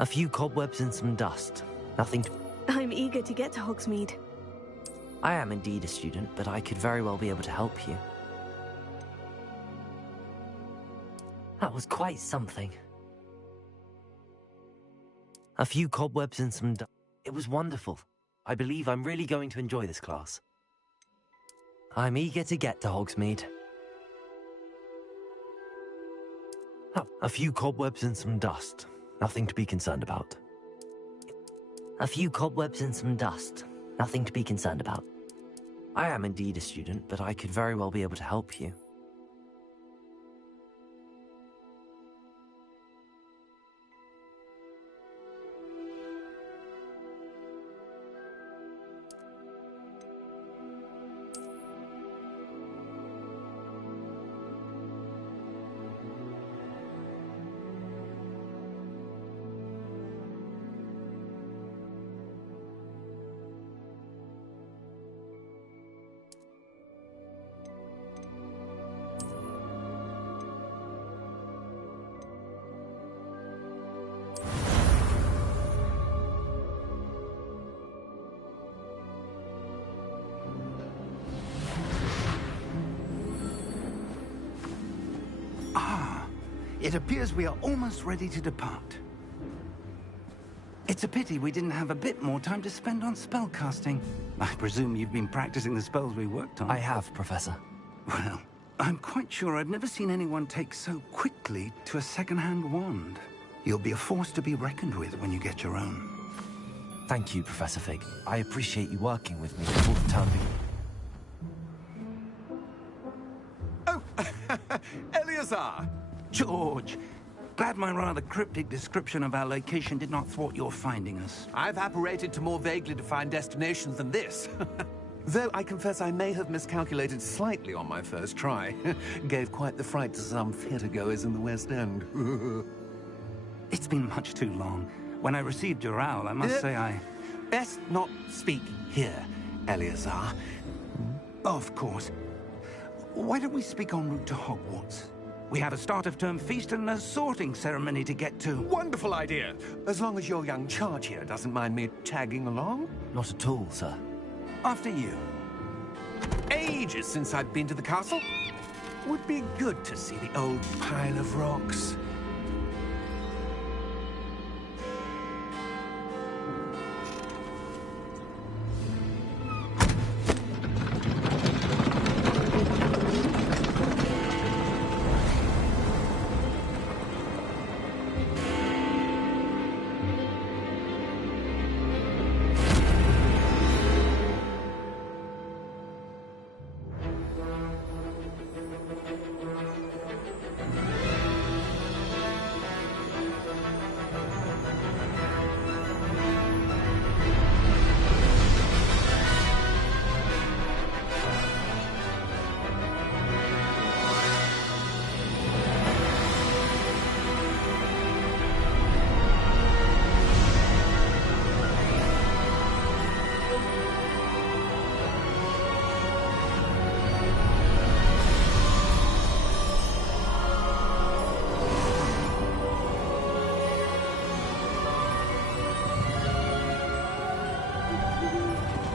A few cobwebs and some dust. Nothing to... I'm eager to get to Hogsmeade. I am indeed a student, but I could very well be able to help you. That was quite something. A few cobwebs and some dust. It was wonderful. I believe I'm really going to enjoy this class. I'm eager to get to Hogsmeade. Oh, a few cobwebs and some dust. Nothing to be concerned about. A few cobwebs and some dust. Nothing to be concerned about. I am indeed a student, but I could very well be able to help you. It appears we are almost ready to depart. It's a pity we didn't have a bit more time to spend on spellcasting. I presume you've been practicing the spells we worked on. I have, Professor. Well, I'm quite sure I've never seen anyone take so quickly to a second-hand wand. You'll be a force to be reckoned with when you get your own. Thank you, Professor Fig. I appreciate you working with me before the term begins. Oh, Eleazar! George, glad my rather cryptic description of our location did not thwart your finding us. I've apparated to more vaguely defined destinations than this. Though I confess I may have miscalculated slightly on my first try. Gave quite the fright to some theatergoers in the West End. It's been much too long. When I received your owl, I must say I... Best not speak here, Eleazar. Of course. Why don't we speak en route to Hogwarts? We have a start-of-term feast and a sorting ceremony to get to. Wonderful idea! As long as your young charge here doesn't mind me tagging along. Not at all, sir. After you. Ages since I've been to the castle. Would be good to see the old pile of rocks.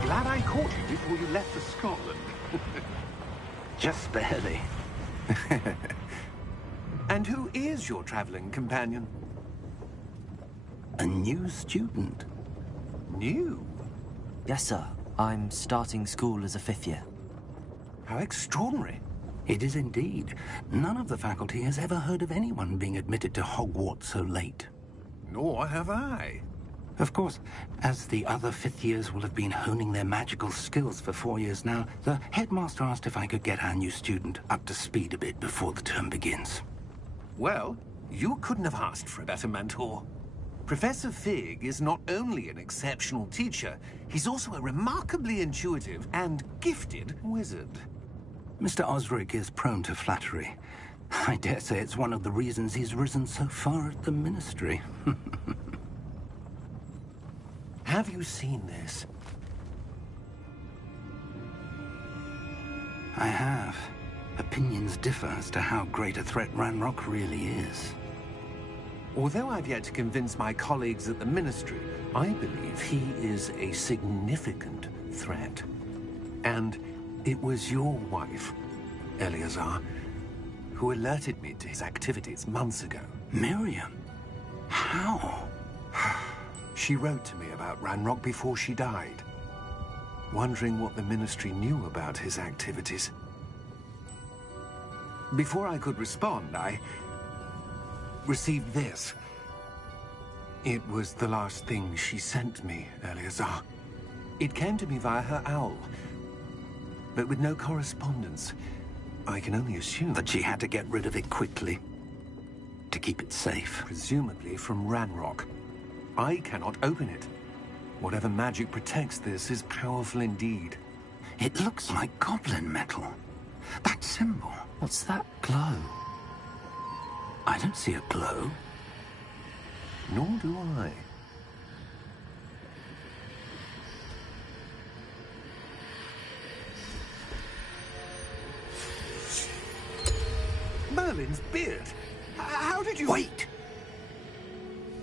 Glad I caught you before you left for Scotland. Just barely. And who is your traveling companion? A new student. New? Yes, sir. I'm starting school as a 5th year. How extraordinary. It is indeed. None of the faculty has ever heard of anyone being admitted to Hogwarts so late. Nor have I. Of course, as the other 5th years will have been honing their magical skills for 4 years now, the headmaster asked if I could get our new student up to speed a bit before the term begins. Well, you couldn't have asked for a better mentor. Professor Fig is not only an exceptional teacher, he's also a remarkably intuitive and gifted wizard. Mr. Osric is prone to flattery. I dare say it's one of the reasons he's risen so far at the Ministry. Have you seen this? I have. Opinions differ as to how great a threat Ranrock really is. Although I've yet to convince my colleagues at the Ministry, I believe he is a significant threat. And it was your wife, Eleazar, who alerted me to his activities months ago. Miriam? How? She wrote to me about Ranrock before she died, wondering what the Ministry knew about his activities. Before I could respond, I received this. It was the last thing she sent me, Eleazar. It came to me via her owl, but with no correspondence. I can only assume That she had to get rid of it quickly, to keep it safe. presumably from Ranrock. I cannot open it. Whatever magic protects this is powerful indeed. It looks like goblin metal. That symbol. What's that glow? I don't see a glow. Nor do I. Merlin's beard. How did you... Wait!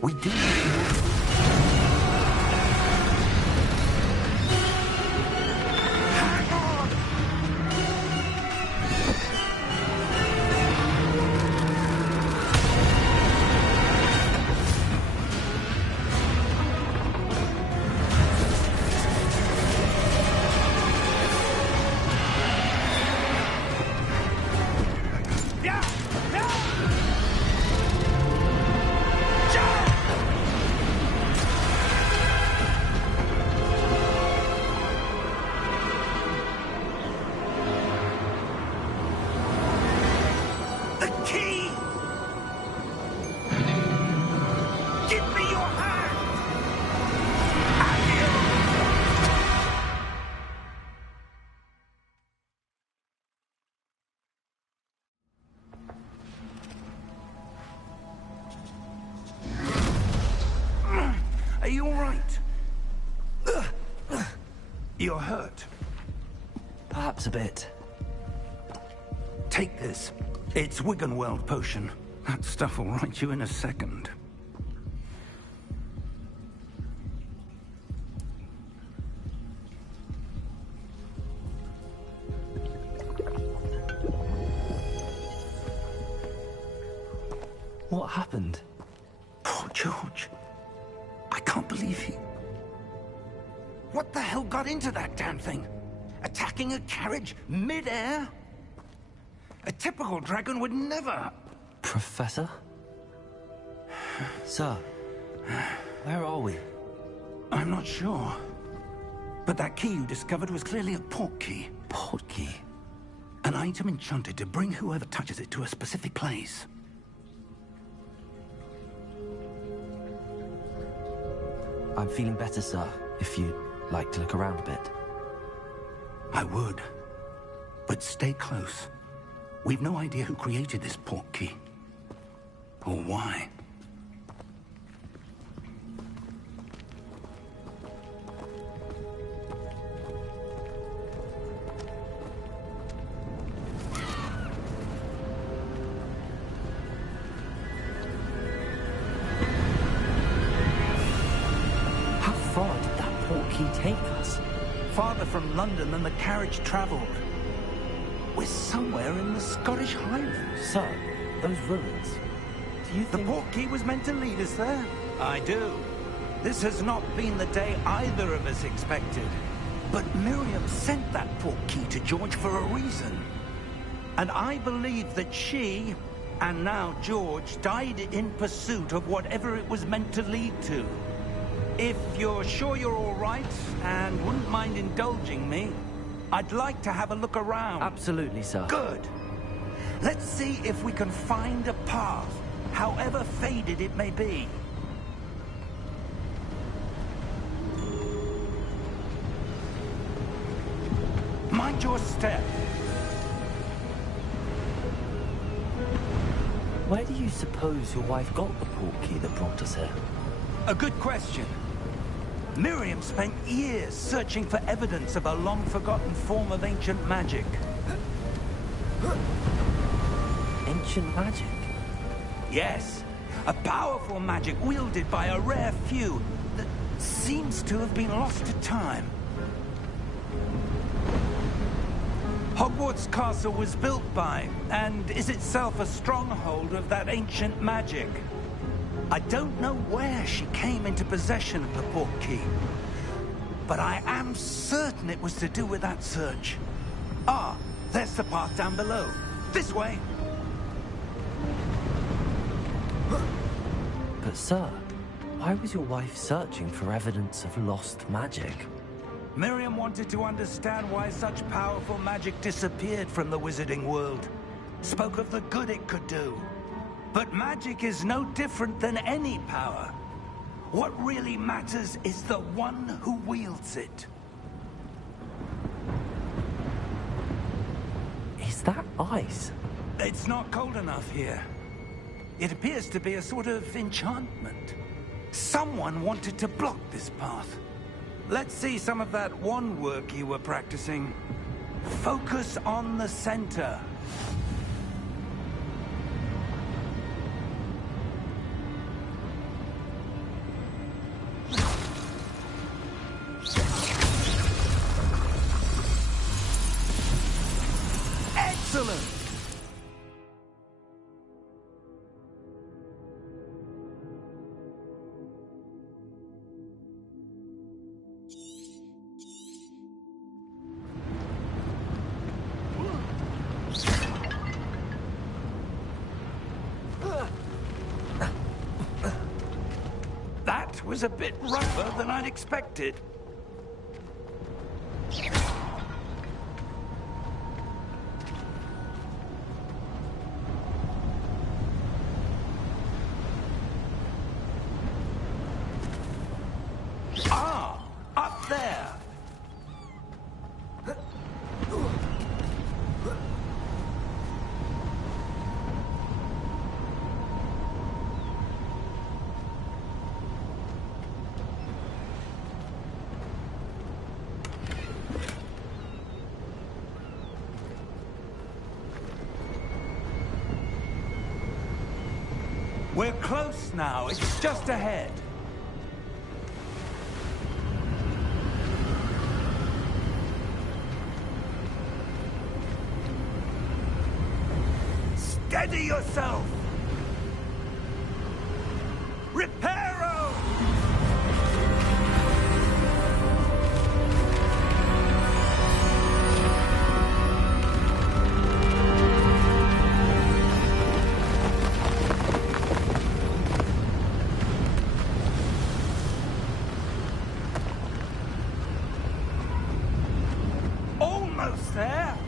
We do. Hang on! Yeah! Yeah! The key! Give me your hand! Are you all right? You're hurt. Perhaps a bit. Take this. It's Wiggenweld potion. That stuff will right you in a second. What happened? Poor George. I can't believe he... What the hell got into that damn thing? Attacking a carriage mid-air? A typical dragon would never... Professor? Sir, where are we? I'm not sure. But that key you discovered was clearly a portkey. Portkey? An item enchanted to bring whoever touches it to a specific place. I'm feeling better, sir, if you'd like to look around a bit. I would. But stay close. We've no idea who created this portkey. Or why. How far did that portkey take us? Farther from London than the carriage traveled. We're somewhere in the Scottish Highlands. Sir, those ruins. Do you The think... portkey was meant to lead us there? I do. This has not been the day either of us expected. But Miriam sent that portkey to George for a reason. And I believe that she, and now George, died in pursuit of whatever it was meant to lead to. If you're sure you're all right, and wouldn't mind indulging me, I'd like to have a look around. Absolutely, sir. Good. Let's see if we can find a path, however faded it may be. Mind your step. Where do you suppose your wife got the portkey that brought us here? A good question. Miriam spent years searching for evidence of a long-forgotten form of ancient magic. Ancient magic? Yes, A powerful magic wielded by a rare few that seems to have been lost to time. Hogwarts Castle was built by, and is itself a stronghold of that ancient magic. I don't know where she came into possession of the portkey, but I am certain it was to do with that search. Ah, there's the path down below. This way! But sir, why was your wife searching for evidence of lost magic? Miriam wanted to understand why such powerful magic disappeared from the wizarding world. Spoke of the good it could do. But magic is no different than any power. What really matters is the one who wields it. Is that ice? It's not cold enough here. It appears to be a sort of enchantment. Someone wanted to block this path. Let's see some of that wand work you were practicing. Focus on the center. Excellent! That was a bit rougher than I'd expected. Ah, up there. We're close now. It's just ahead. Steady yourself! Reparo! Almost there!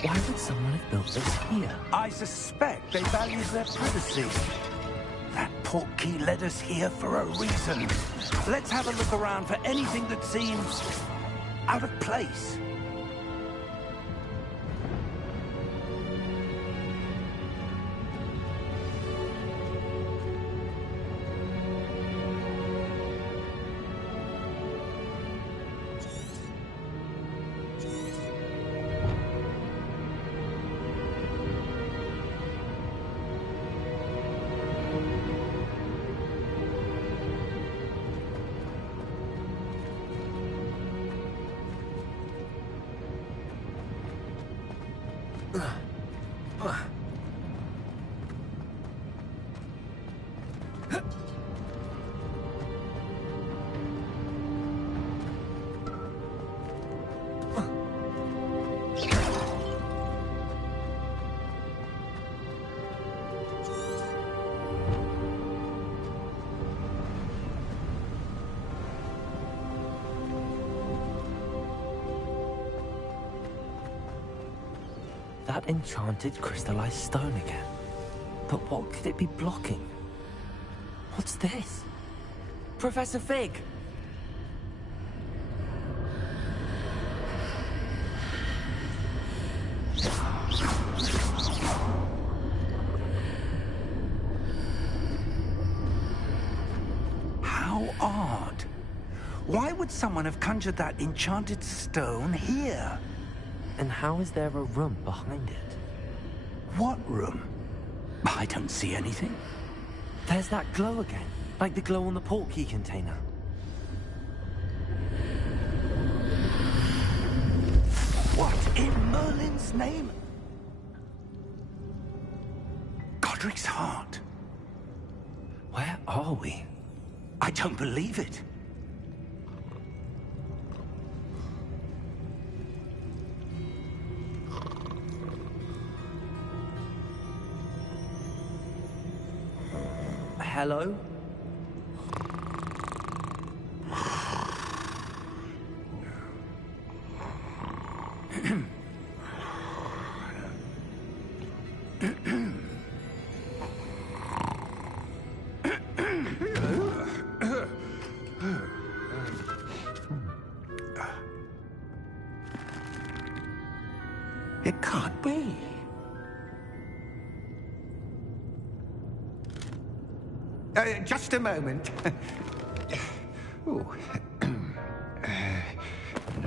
Why would someone have built this here? I suspect they valued their privacy. That portkey led us here for a reason. Let's have a look around for anything that seems out of place. That enchanted crystallized stone again. But what could it be blocking? What's this? Professor Fig! Why would someone have conjured that enchanted stone here? And how is there a room behind it? What room? I don't see anything. There's that glow again, like the glow on the portkey container. What in Merlin's name? Godric's heart. Where are we? I don't believe it. Hello? It can't be. Just a moment. Ooh.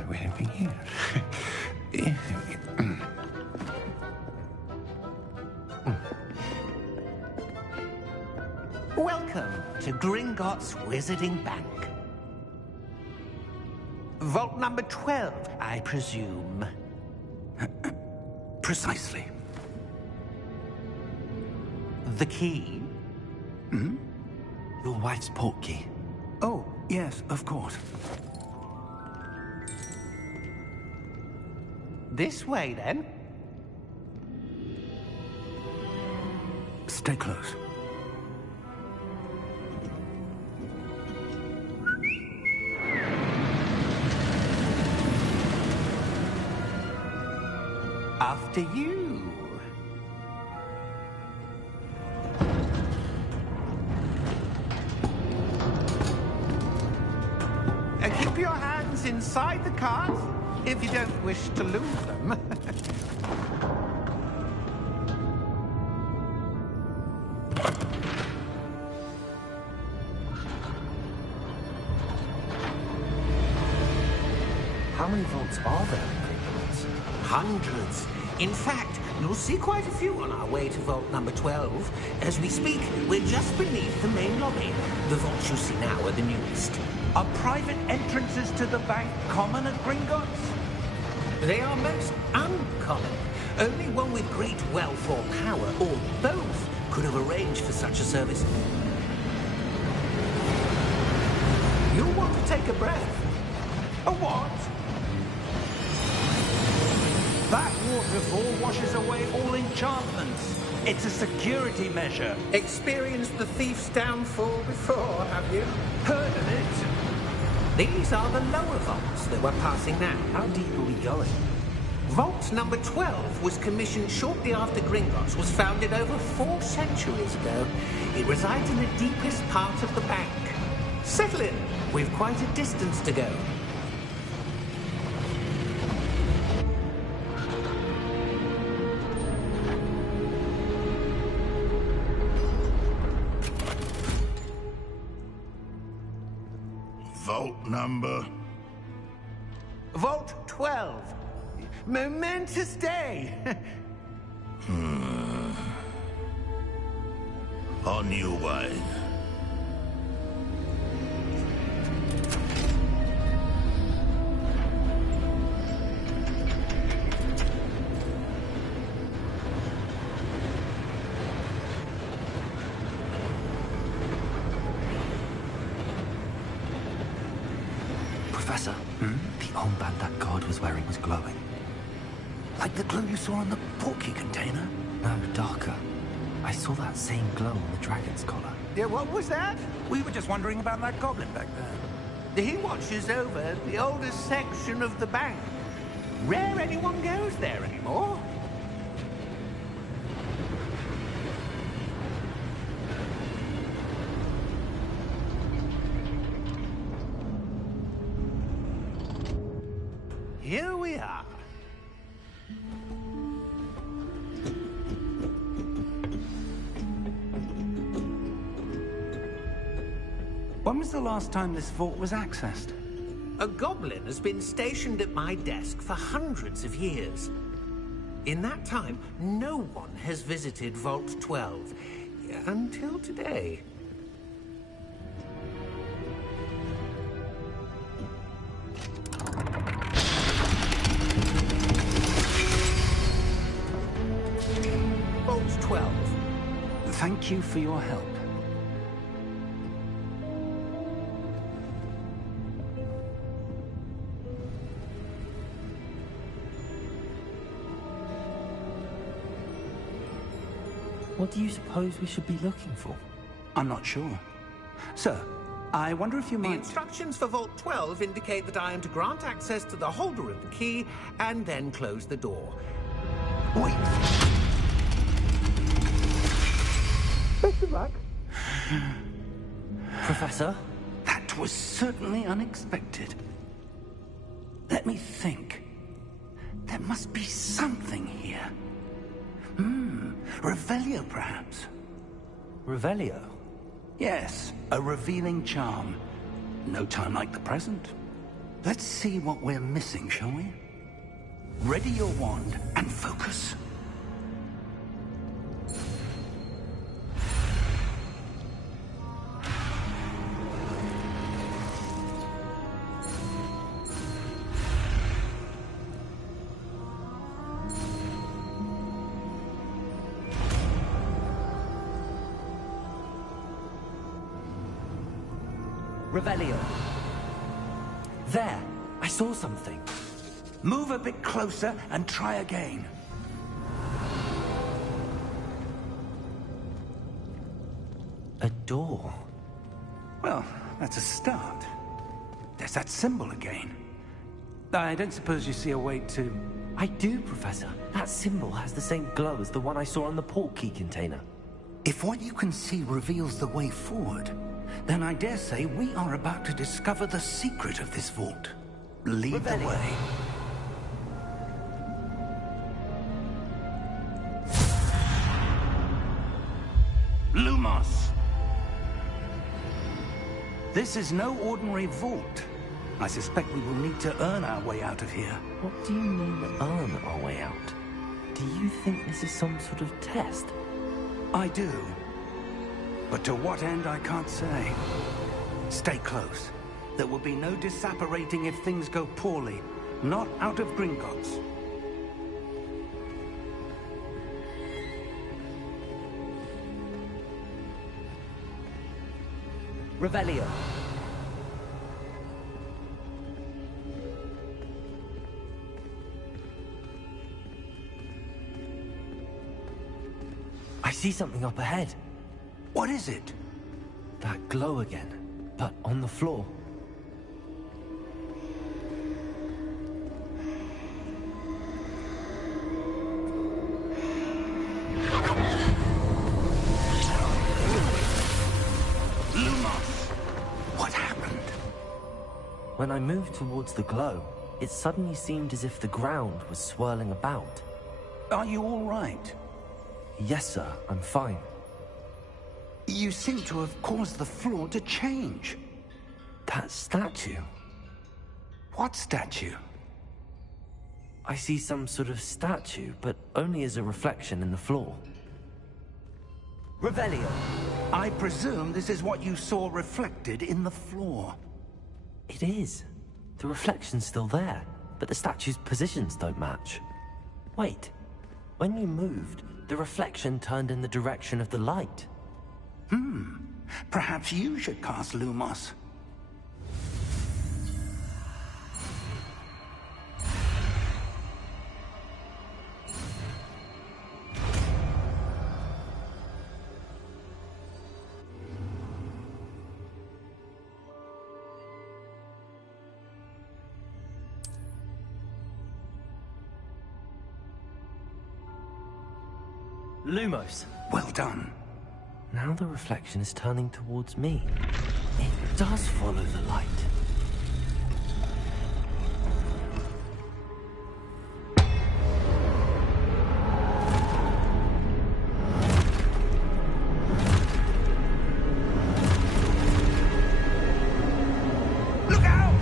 Where have we here? Welcome to Gringotts Wizarding Bank. Vault number 12, I presume. Precisely. The key? Hmm? Your wife's portkey. Oh, yes, of course. This way, then. Stay close. After you. Keep your hands inside the cart if you don't wish to lose them. How many vaults are there in Gringotts? Hundreds. In fact, you'll see quite a few on our way to vault number 12. As we speak, we're just beneath the main lobby. The vaults you see now are the newest. Are private entrances to the bank common at Gringotts? They are most uncommon. Only one with great wealth or power, or both, could have arranged for such a service. You'll want to take a breath. A what? That waterfall washes away all enchantments. It's a security measure. Experienced the thief's downfall before, have you? Heard of it? These are the lower vaults that we're passing now. How deep are we going? Vault number 12 was commissioned shortly after Gringotts was founded over 4 centuries ago. It resides in the deepest part of the bank. Settle in. We've quite a distance to go. Vault number? Vault 12. Momentous day. On your way. Professor, the armband that guard was wearing was glowing. Like the glow you saw on the portkey container? No, darker. I saw that same glow on the dragon's collar. Yeah, what was that? We were just wondering about that goblin back there. He watches over the oldest section of the bank. Rare anyone goes there anymore. Here we are. When was the last time this vault was accessed? A goblin has been stationed at my desk for hundreds of years. In that time, no one has visited Vault 12. Until today. Vault 12. Thank you for your help. What do you suppose we should be looking for? I'm not sure. Sir, I wonder if you The might... instructions for Vault 12 indicate that I am to grant access to the holder of the key and then close the door. Wait! Best of luck. Professor? That was certainly unexpected. Let me think. There must be something here. Revelio, perhaps? Revelio? Yes, a revealing charm. No time like the present. Let's see what we're missing, shall we? Ready your wand and focus. Revelio. There! I saw something. Move a bit closer and try again. A door. Well, that's a start. There's that symbol again. I don't suppose you see a way to... I do, Professor. That symbol has the same glow as the one I saw on the portkey container. If what you can see reveals the way forward, then I dare say we are about to discover the secret of this vault. Lead the way. Lumos! This is no ordinary vault. I suspect we will need to earn our way out of here. What do you mean, earn our way out? Do you think this is some sort of test? I do. But to what end, I can't say. Stay close. There will be no disapparating if things go poorly. Not out of Gringotts. Revelio. I see something up ahead. What is it? That glow again, but on the floor. Lumos! What happened? When I moved towards the glow, it suddenly seemed as if the ground was swirling about. Are you all right? Yes, sir, I'm fine. You seem to have caused the floor to change. That statue. What statue? I see some sort of statue, but only as a reflection in the floor. Revelio. I presume this is what you saw reflected in the floor. It is. The reflection's still there, but the statue's positions don't match. Wait. When you moved, the reflection turned in the direction of the light. Perhaps you should cast Lumos. Lumos. Well done. Now the reflection is turning towards me. It does follow the light. Look out!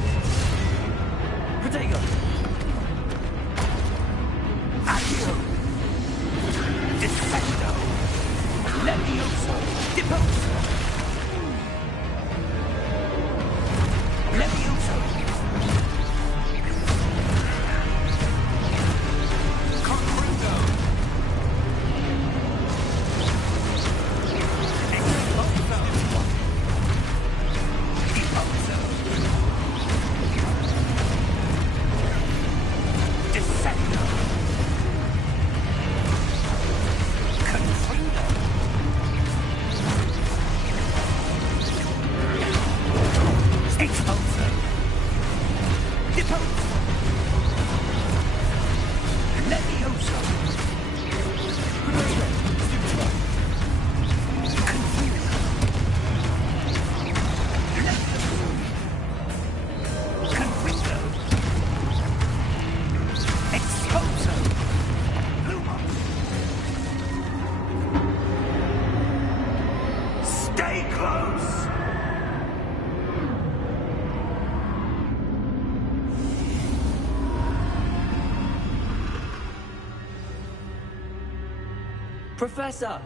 Professor!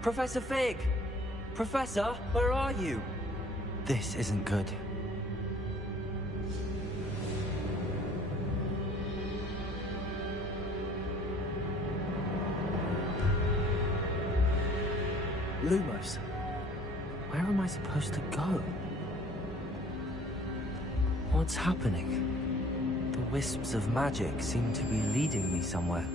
Professor Fig! Professor, where are you? This isn't good. Lumos, where am I supposed to go? What's happening? The wisps of magic seem to be leading me somewhere.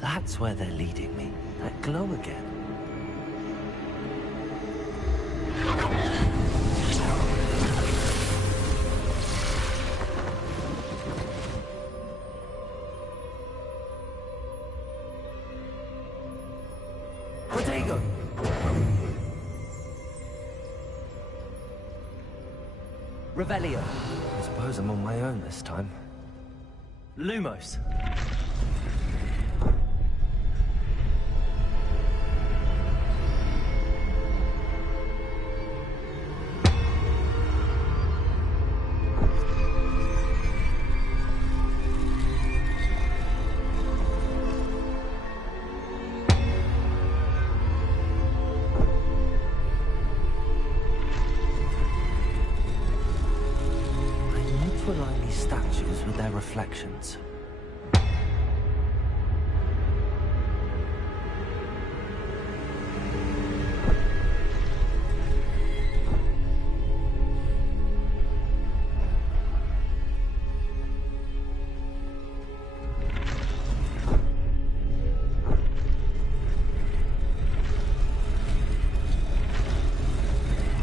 That's where they're leading me. That glow again. Protego! Revelio. I suppose I'm on my own this time. Lumos. Statues with their reflections.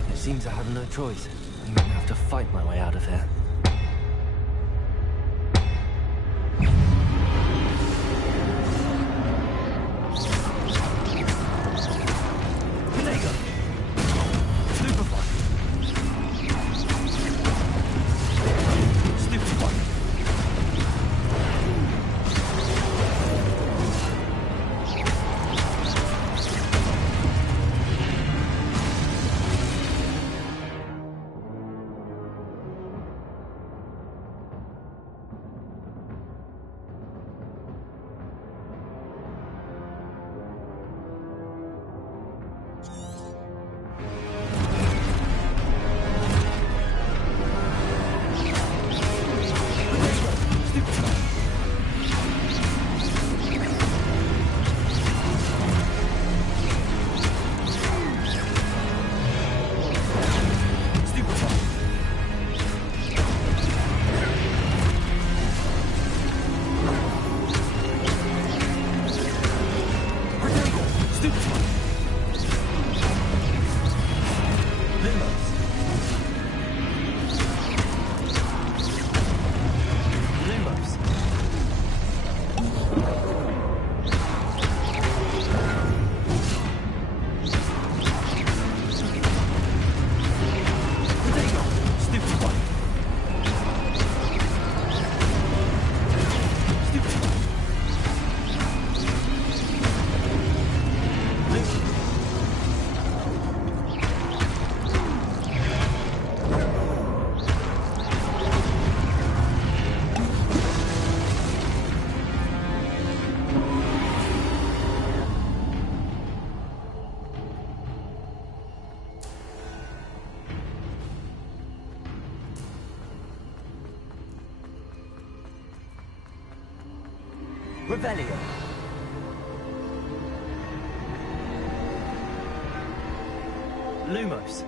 It seems I have no choice. I'm gonna have to fight my way out of here. Revelio. Lumos.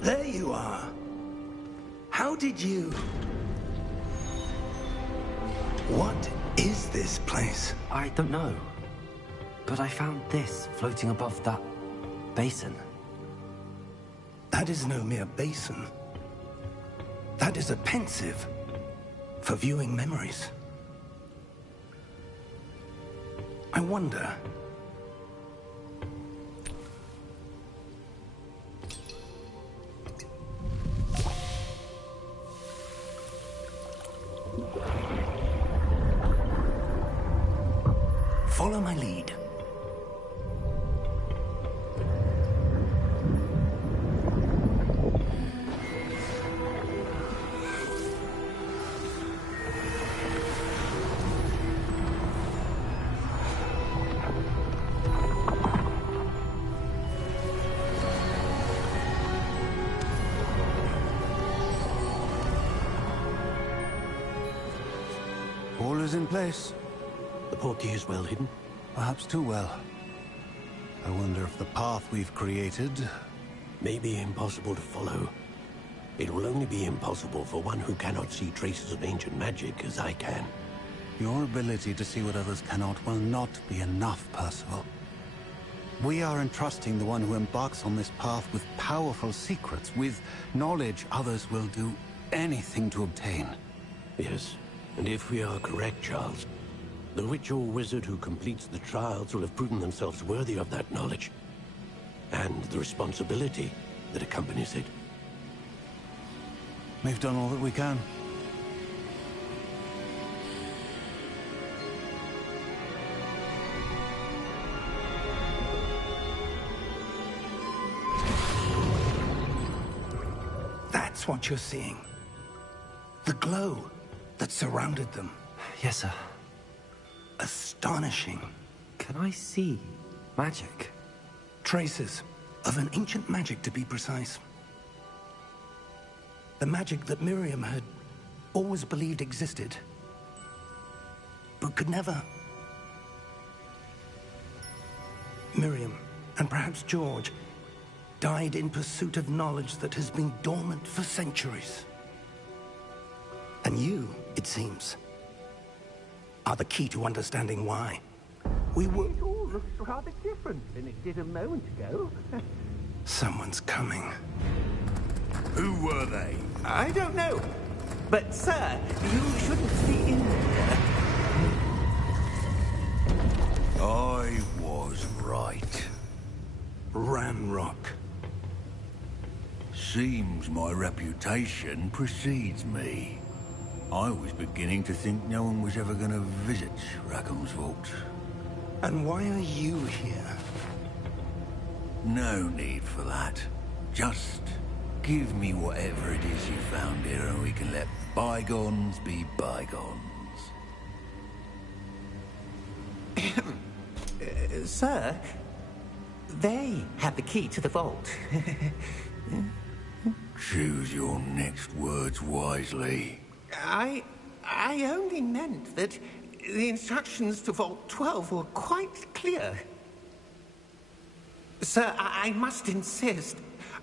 There you are. How did you... What is this place? I don't know. But I found this floating above that basin. That is no mere basin. That is a pensive for viewing memories. I wonder... Follow my lead. All is in place. The portkey is well hidden. Perhaps too well. I wonder if the path we've created... May be impossible to follow. It will only be impossible for one who cannot see traces of ancient magic as I can. Your ability to see what others cannot will not be enough, Percival. We are entrusting the one who embarks on this path with powerful secrets, with knowledge others will do anything to obtain. Yes, and if we are correct, Charles, the witch or wizard who completes the trials will have proven themselves worthy of that knowledge, and the responsibility that accompanies it. We've done all that we can. That's what you're seeing. The glow that surrounded them. Yes, sir. Astonishing. Can I see magic? Traces of an ancient magic, to be precise. The magic that Miriam had always believed existed, but could never. Miriam, and perhaps George, died in pursuit of knowledge that has been dormant for centuries. And you, it seems, are the key to understanding why. It all looks rather different than it did a moment ago. Someone's coming. Who were they? I don't know. But, sir, you shouldn't be in there. I was right. Ramrock. Seems my reputation precedes me. I was beginning to think no one was ever going to visit Rackham's vault. And why are you here? No need for that. Just give me whatever it is you found here and we can let bygones be bygones. Sir, they have the key to the vault. Choose your next words wisely. I only meant that the instructions to Vault 12 were quite clear. Sir, I must insist.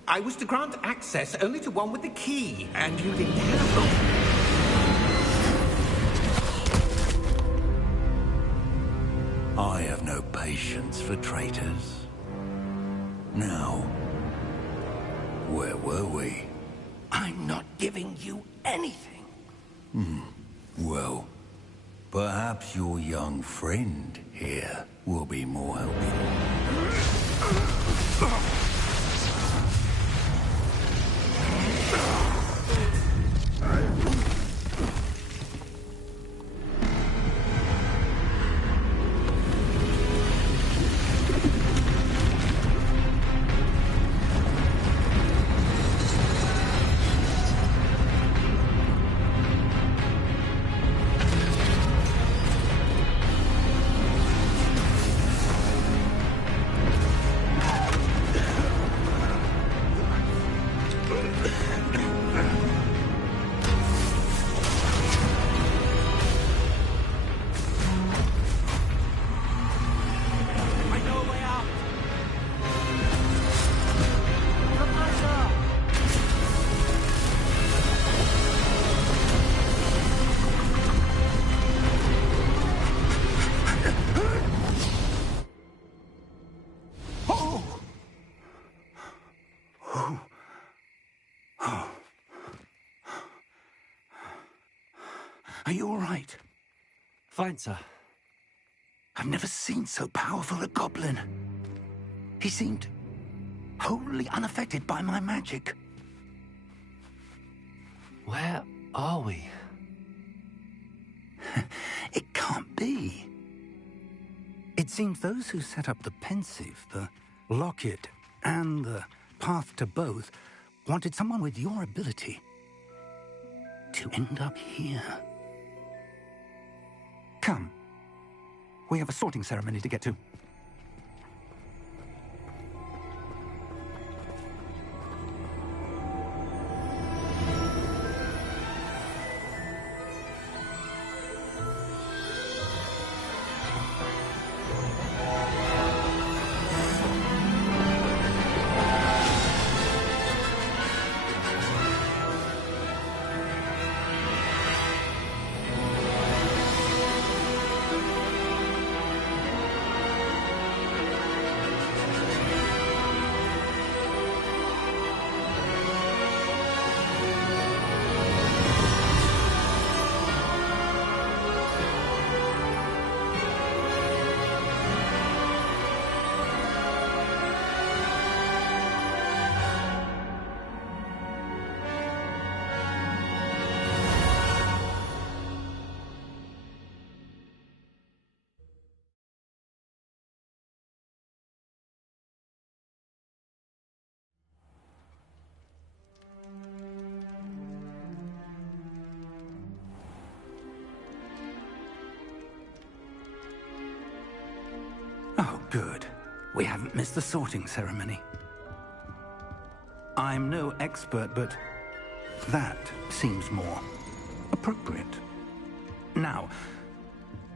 I was to grant access only to one with the key, and you didn't have them. I have no patience for traitors. Now, where were we? I'm not giving you anything. Well, Perhaps your young friend here will be more helpful. Are you all right? Fine, sir. I've never seen so powerful a goblin. He seemed wholly unaffected by my magic. Where are we? It can't be. It seems those who set up the pensive, the locket, and the path to both wanted someone with your ability to end up here. Come. We have a sorting ceremony to get to. Oh, good. We haven't missed the sorting ceremony. I'm no expert, but that seems more appropriate. Now,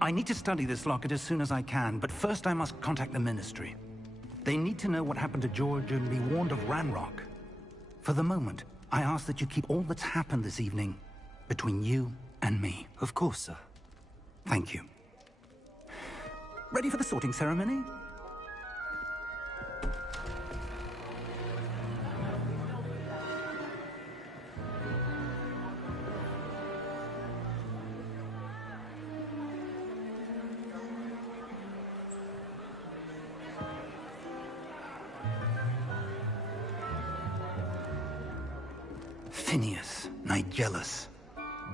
I need to study this locket as soon as I can, but first I must contact the Ministry. They need to know what happened to George and be warned of Ranrock. For the moment, I ask that you keep all that's happened this evening between you and me. Of course, sir. Thank you. Ready for the sorting ceremony? Phineas, Nigellus,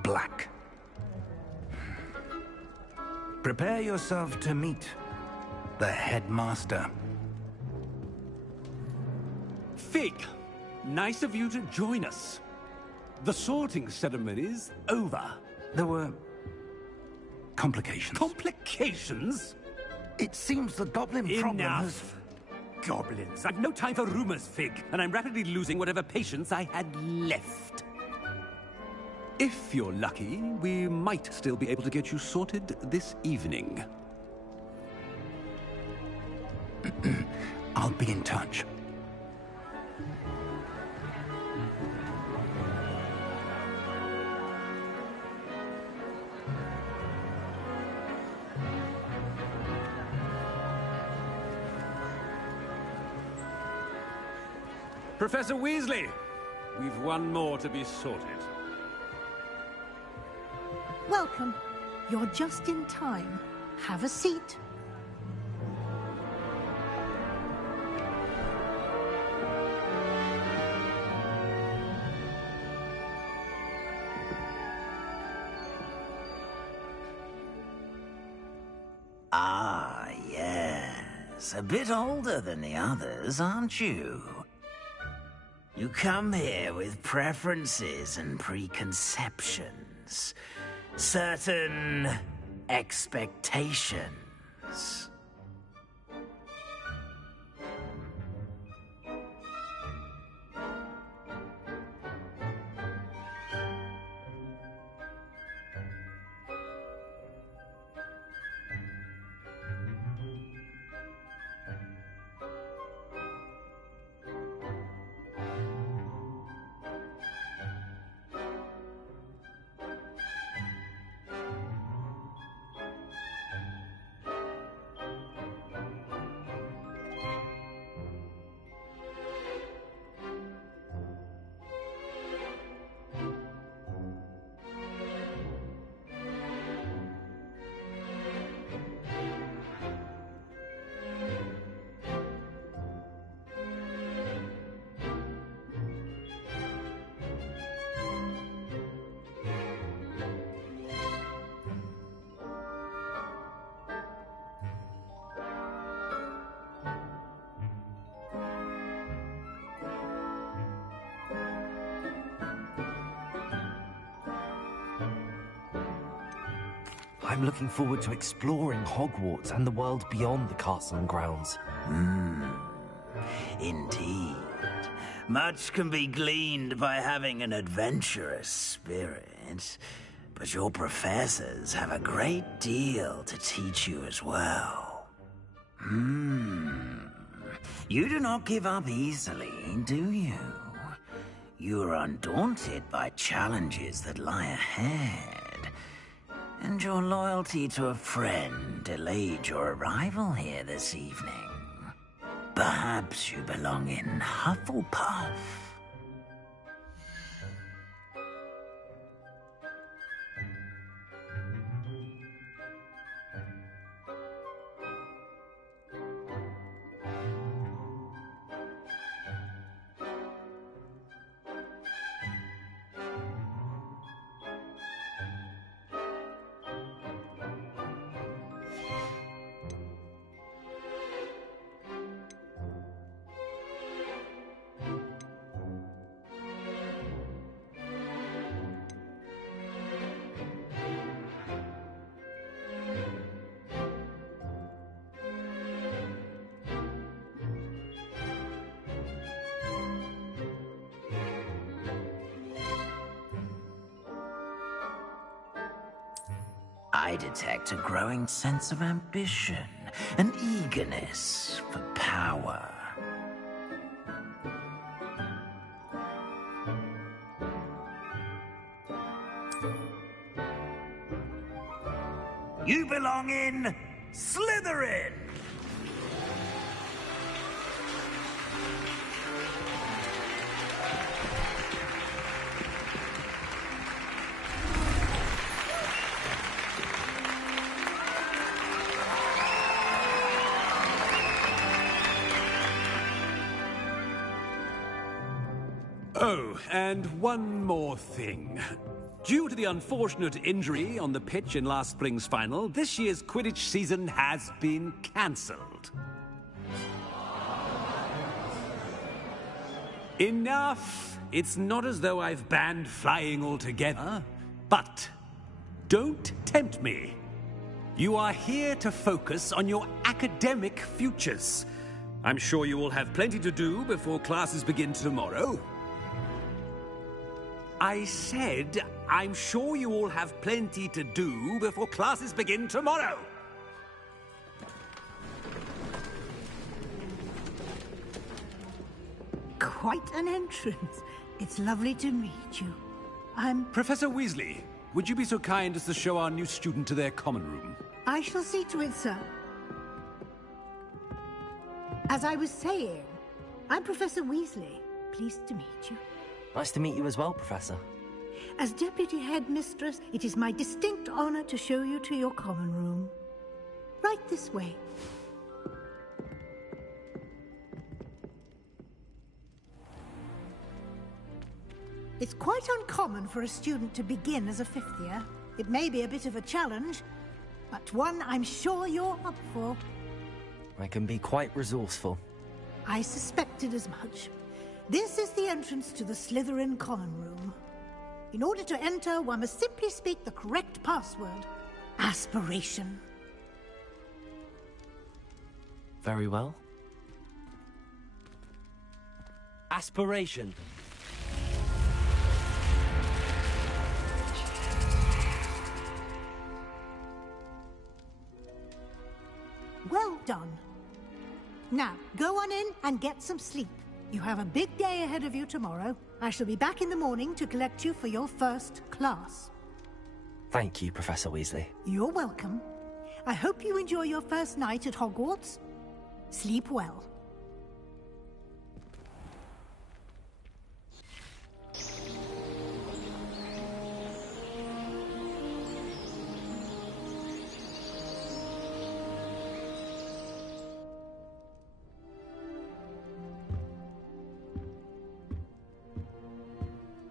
Black. Prepare yourself to meet the headmaster. Fig, nice of you to join us. The sorting ceremony's over. There were complications. Complications? It seems the goblin problem has... Enough. Goblins. I've no time for rumors, Fig, and I'm rapidly losing whatever patience I had left. If you're lucky, we might still be able to get you sorted this evening. I'll be in touch. Professor Weasley, we've one more to be sorted. Welcome. You're just in time. Have a seat. Ah, yes. A bit older than the others, aren't you? You come here with preferences and preconceptions. Certain expectations. I'm looking forward to exploring Hogwarts and the world beyond the castle and grounds. Indeed. Much can be gleaned by having an adventurous spirit, but your professors have a great deal to teach you as well. You do not give up easily, do you? You are undaunted by challenges that lie ahead. And your loyalty to a friend delayed your arrival here this evening. Perhaps you belong in Hufflepuff. I detect a growing sense of ambition, an eagerness for power. You belong in Slytherin! Oh, and one more thing. Due to the unfortunate injury on the pitch in last spring's final, this year's Quidditch season has been cancelled. Enough! It's not as though I've banned flying altogether, but don't tempt me. You are here to focus on your academic futures. I'm sure you will have plenty to do before classes begin tomorrow. I said, I'm sure you all have plenty to do before classes begin tomorrow. Quite an entrance. It's lovely to meet you. I'm... Professor Weasley, would you be so kind as to show our new student to their common room? I shall see to it, sir. As I was saying, I'm Professor Weasley. Pleased to meet you. Nice to meet you as well, Professor. As Deputy Headmistress, it is my distinct honor to show you to your common room. Right this way. It's quite uncommon for a student to begin as a fifth year. It may be a bit of a challenge, but one I'm sure you're up for. I can be quite resourceful. I suspected as much. This is the entrance to the Slytherin common room. In order to enter, one must simply speak the correct password. Aspiration. Very well. Aspiration. Well done. Now, go on in and get some sleep. You have a big day ahead of you tomorrow. I shall be back in the morning to collect you for your first class. Thank you, Professor Weasley. You're welcome. I hope you enjoy your first night at Hogwarts. Sleep well.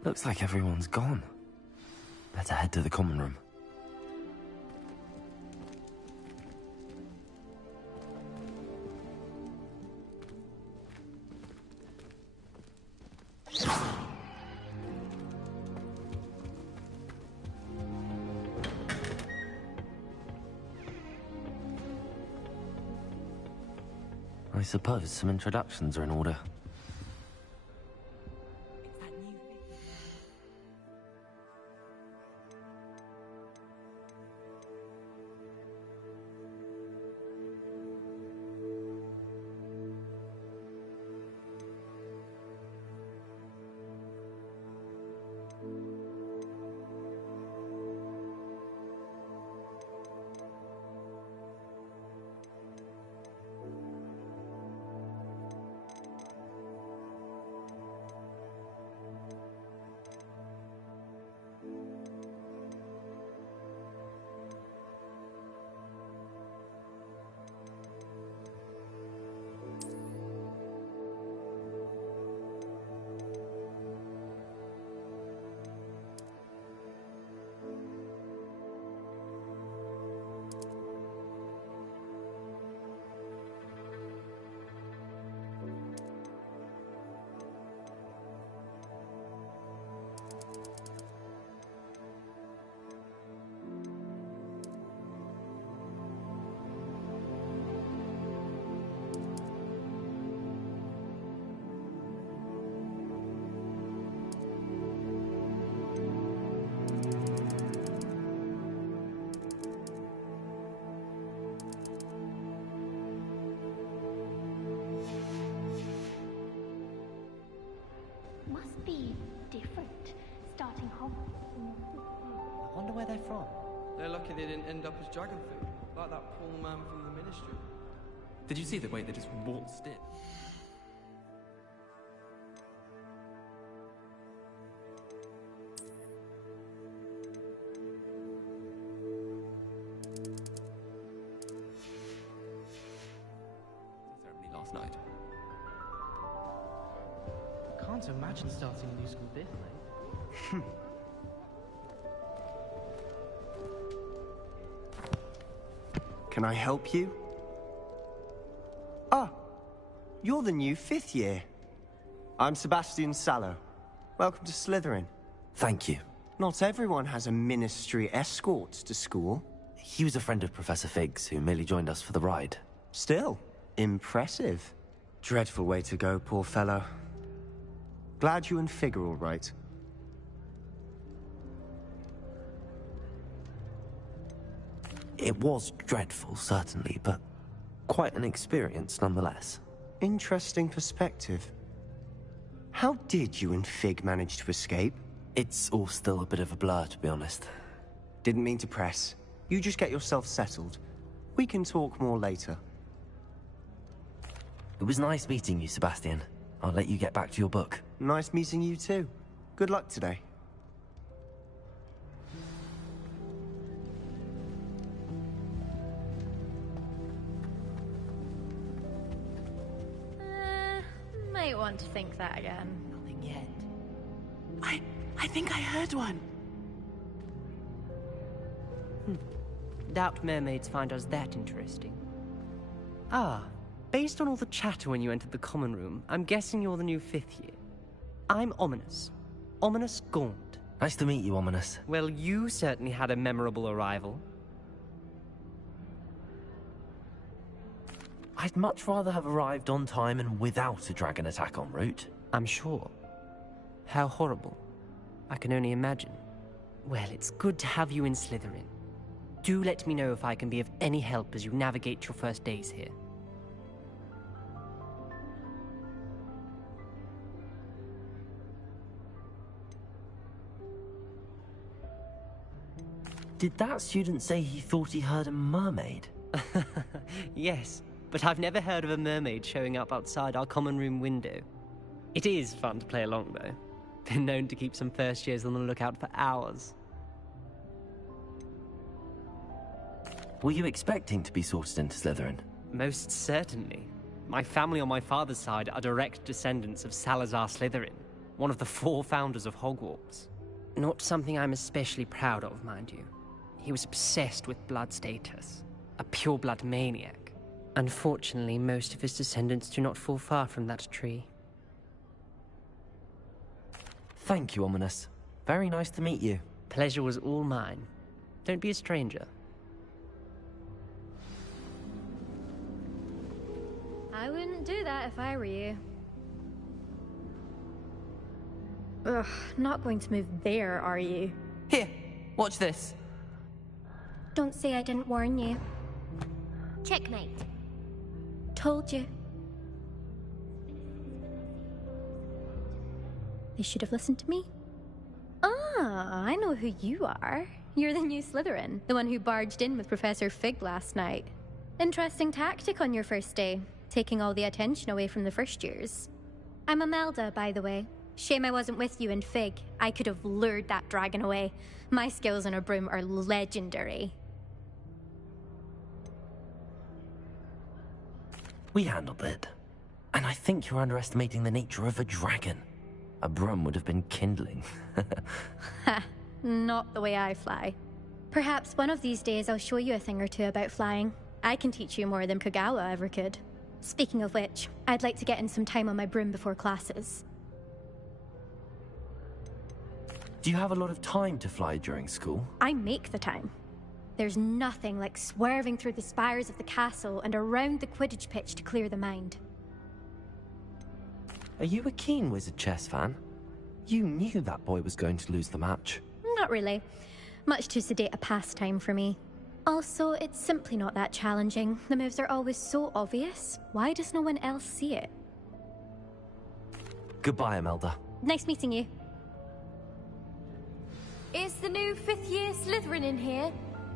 Looks like everyone's gone. Better head to the common room. I suppose some introductions are in order. Must be different, starting Hogwarts in your fifth year. I wonder where they're from. They're lucky they didn't end up as Dragonfoot, like that poor man from the Ministry. Did you see the way they just waltzed in? Ceremony last night. I can't imagine starting a new school this late. Can I help you? Ah, you're the new fifth year. I'm Sebastian Sallow. Welcome to Slytherin. Thank you. Not everyone has a ministry escort to school. He was a friend of Professor Fig's who merely joined us for the ride. Still, impressive. Dreadful way to go, poor fellow. Glad you and Fig are all right. It was dreadful, certainly, but quite an experience nonetheless. Interesting perspective. How did you and Fig manage to escape? It's all still a bit of a blur, to be honest. Didn't mean to press. You just get yourself settled. We can talk more later. It was nice meeting you, Sebastian. I'll let you get back to your book. Nice meeting you too. Good luck today. want to think that again. Nothing yet. I think I heard one. Doubt mermaids find us that interesting. Ah, based on all the chatter when you entered the common room, I'm guessing you're the new 5th year. I'm Ominous. Ominous Gaunt. Nice to meet you, Ominous. Well, you certainly had a memorable arrival. I'd much rather have arrived on time and without a dragon attack en route. I'm sure. How horrible. I can only imagine. Well, it's good to have you in Slytherin. Do let me know if I can be of any help as you navigate your first days here. Did that student say he thought he heard a mermaid? Yes, but I've never heard of a mermaid showing up outside our common room window. It is fun to play along, though. Been known to keep some first years on the lookout for hours. Were you expecting to be sorted into Slytherin? Most certainly. My family on my father's side are direct descendants of Salazar Slytherin, one of the 4 founders of Hogwarts. Not something I'm especially proud of, mind you. He was obsessed with blood status, a pure-blood maniac. Unfortunately, most of his descendants do not fall far from that tree. Thank you, Ominous. Very nice to meet you. Pleasure was all mine. Don't be a stranger. I wouldn't do that if I were you. Ugh, not going to move there, are you? Here, watch this. Don't say I didn't warn you. Checkmate. Told you. They should have listened to me. Ah, I know who you are. You're the new Slytherin, the one who barged in with Professor Fig last night. Interesting tactic on your first day, taking all the attention away from the first years. I'm Imelda, by the way. Shame I wasn't with you in Fig. I could have lured that dragon away. My skills on a broom are legendary. We handled it. And I think you're underestimating the nature of a dragon. A broom would have been kindling. Ha, not the way I fly. Perhaps one of these days I'll show you a thing or two about flying. I can teach you more than Kogawa ever could. Speaking of which, I'd like to get in some time on my broom before classes. Do you have a lot of time to fly during school? I make the time. There's nothing like swerving through the spires of the castle and around the Quidditch pitch to clear the mind. Are you a keen Wizard chess fan? You knew that boy was going to lose the match. Not really. Much too sedate a pastime for me. Also, it's simply not that challenging. The moves are always so obvious. Why does no one else see it? Goodbye, Imelda. Nice meeting you. Is the new 5th year Slytherin in here?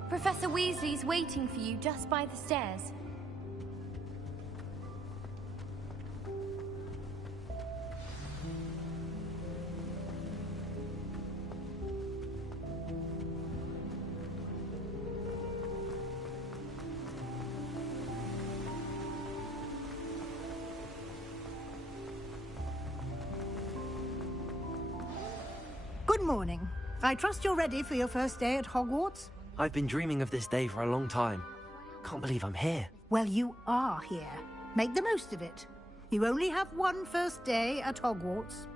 Professor Weasley's waiting for you just by the stairs. Good morning. I trust you're ready for your first day at Hogwarts? I've been dreaming of this day for a long time. Can't believe I'm here. Well, you are here. Make the most of it. You only have one first day at Hogwarts.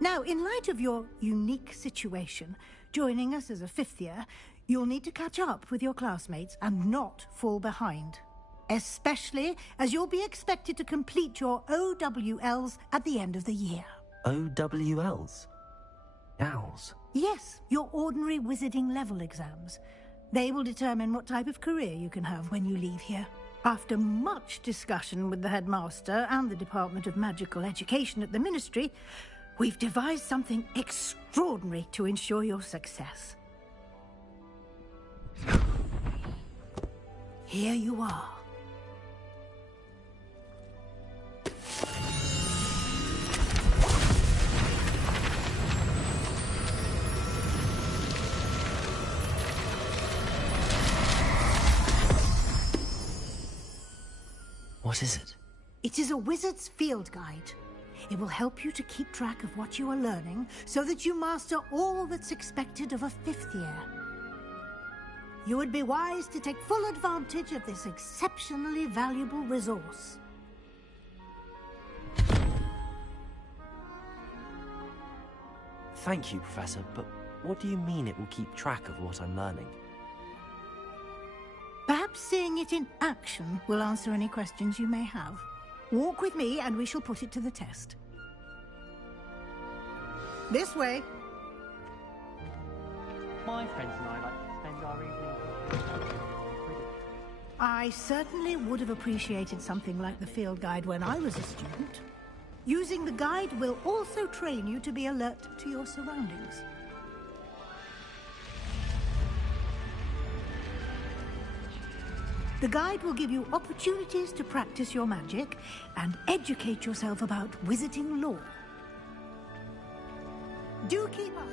Now, in light of your unique situation, joining us as a 5th year, you'll need to catch up with your classmates and not fall behind. Especially as you'll be expected to complete your OWLs at the end of the year. OWLs? Owls? Yes, your ordinary wizarding level exams. They will determine what type of career you can have when you leave here. After much discussion with the headmaster and the Department of Magical Education at the Ministry, we've devised something extraordinary to ensure your success. Here you are. What is it? It is a wizard's field guide. It will help you to keep track of what you are learning so that you master all that's expected of a 5th year. You would be wise to take full advantage of this exceptionally valuable resource. Thank you, Professor, but what do you mean it will keep track of what I'm learning? Perhaps seeing it in action will answer any questions you may have. Walk with me and we shall put it to the test. This way. My friends and I like to spend our evenings Quidditch. I certainly would have appreciated something like the field guide when I was a student. Using the guide will also train you to be alert to your surroundings. The guide will give you opportunities to practice your magic and educate yourself about wizarding lore. Do keep up!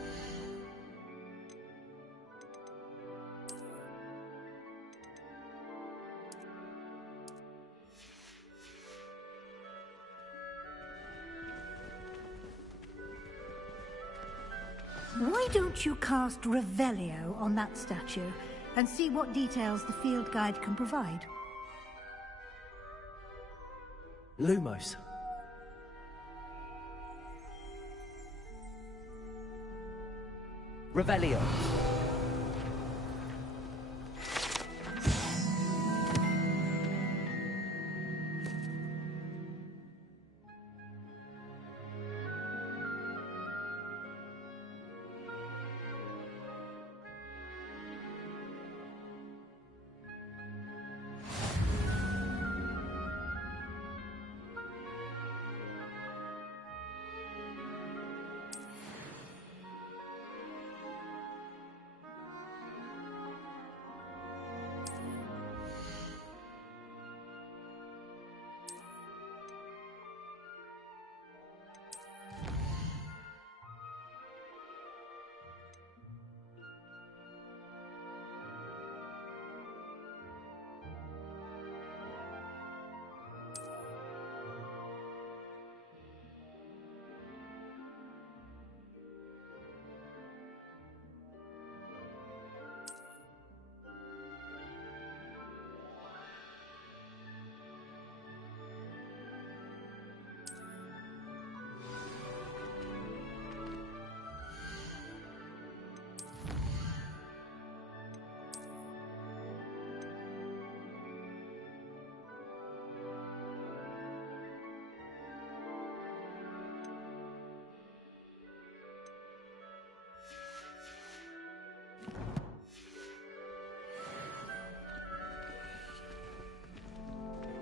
Why don't you cast Revelio on that statue and see what details the field guide can provide? Lumos. Revelio.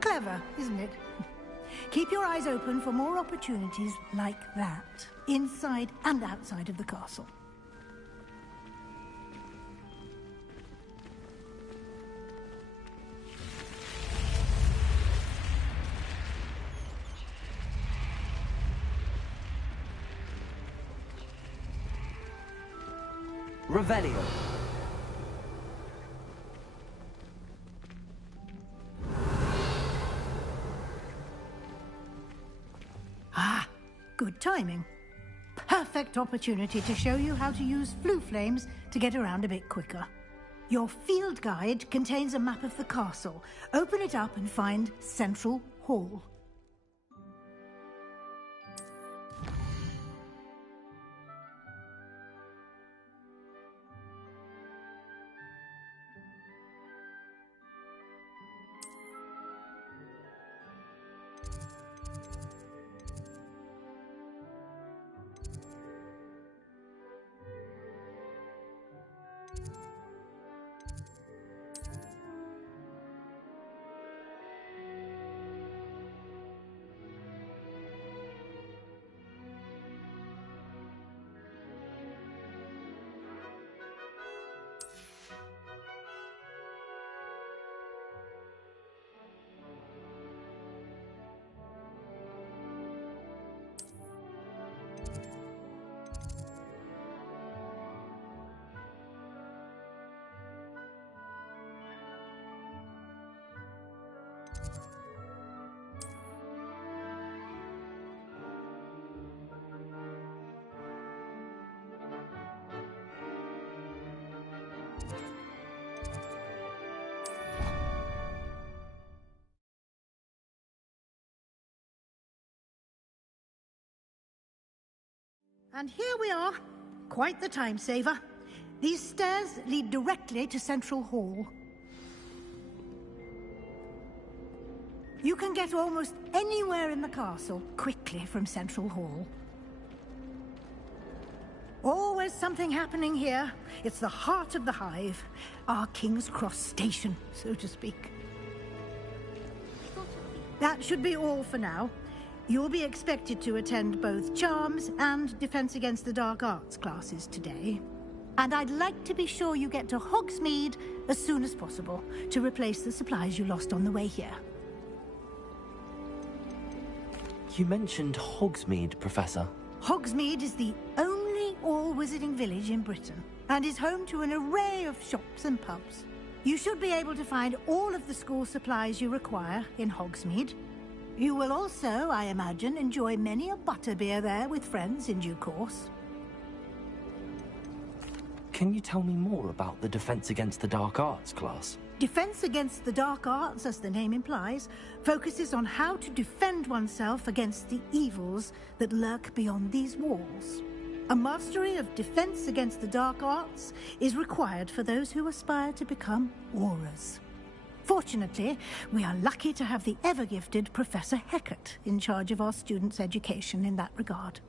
Clever, isn't it? Keep your eyes open for more opportunities like that, inside and outside of the castle. Revelio. Ah, good timing. Perfect opportunity to show you how to use flue flames to get around a bit quicker. Your field guide contains a map of the castle. Open it up and find Central Hall. And here we are. Quite the time saver. These stairs lead directly to Central Hall. You can get almost anywhere in the castle quickly from Central Hall. Always something happening here. It's the heart of the hive. Our King's Cross station, so to speak. That should be all for now. You'll be expected to attend both Charms and Defense Against the Dark Arts classes today. And I'd like to be sure you get to Hogsmeade as soon as possible to replace the supplies you lost on the way here. You mentioned Hogsmeade, Professor. Hogsmeade is the only all-wizarding village in Britain and is home to an array of shops and pubs. You should be able to find all of the school supplies you require in Hogsmeade. You will also, I imagine, enjoy many a butterbeer there with friends in due course. Can you tell me more about the Defense Against the Dark Arts class? Defense Against the Dark Arts, as the name implies, focuses on how to defend oneself against the evils that lurk beyond these walls. A mastery of Defense Against the Dark Arts is required for those who aspire to become Aurors. Fortunately, we are lucky to have the ever-gifted Professor Hecat in charge of our students' education in that regard.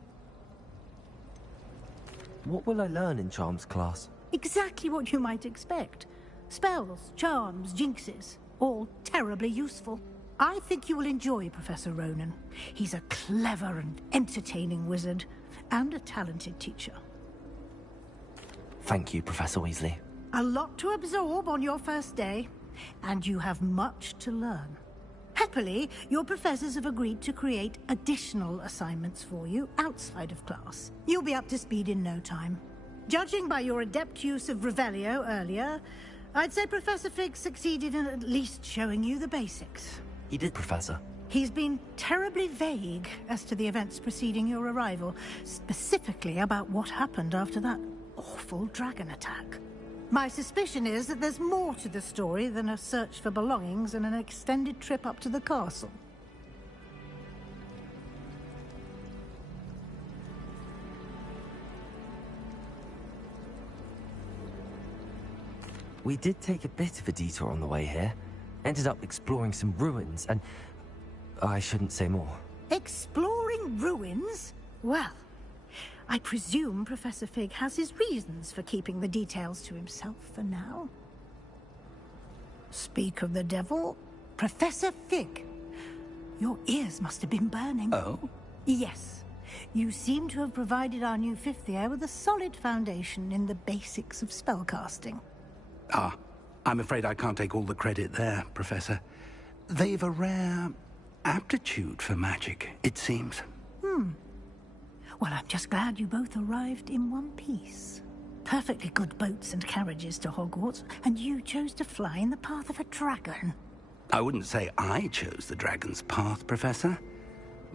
What will I learn in Charms class? Exactly what you might expect. Spells, charms, jinxes, all terribly useful. I think you will enjoy Professor Ronan. He's a clever and entertaining wizard, and a talented teacher. Thank you, Professor Weasley. A lot to absorb on your first day, and you have much to learn. Happily, your professors have agreed to create additional assignments for you outside of class. You'll be up to speed in no time. Judging by your adept use of Revelio earlier, I'd say Professor Fig succeeded in at least showing you the basics. He did, Professor. He's been terribly vague as to the events preceding your arrival, specifically about what happened after that awful dragon attack. My suspicion is that there's more to the story than a search for belongings and an extended trip up to the castle. We did take a bit of a detour on the way here. Ended up exploring some ruins and... I shouldn't say more. Exploring ruins? Well, I presume Professor Fig has his reasons for keeping the details to himself for now. Speak of the devil, Professor Fig. Your ears must have been burning. Oh? Yes. You seem to have provided our new fifth year with a solid foundation in the basics of spellcasting. Ah, I'm afraid I can't take all the credit there, Professor. They've a rare aptitude for magic, it seems. Well, I'm just glad you both arrived in one piece. Perfectly good boats and carriages to Hogwarts, and you chose to fly in the path of a dragon. I wouldn't say I chose the dragon's path, Professor.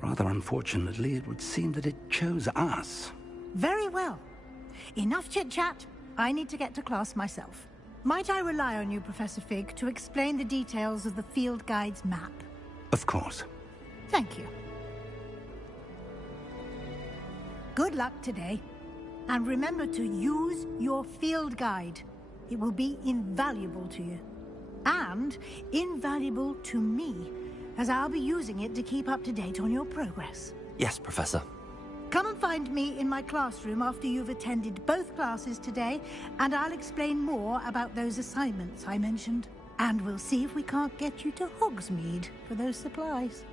Rather unfortunately, it would seem that it chose us. Very well. Enough chit-chat. I need to get to class myself. Might I rely on you, Professor Fig, to explain the details of the field guide's map? Of course. Thank you. Good luck today. And remember to use your field guide. It will be invaluable to you. And invaluable to me, as I'll be using it to keep up to date on your progress. Yes, Professor. Come and find me in my classroom after you've attended both classes today, and I'll explain more about those assignments I mentioned. And we'll see if we can't get you to Hogsmeade for those supplies.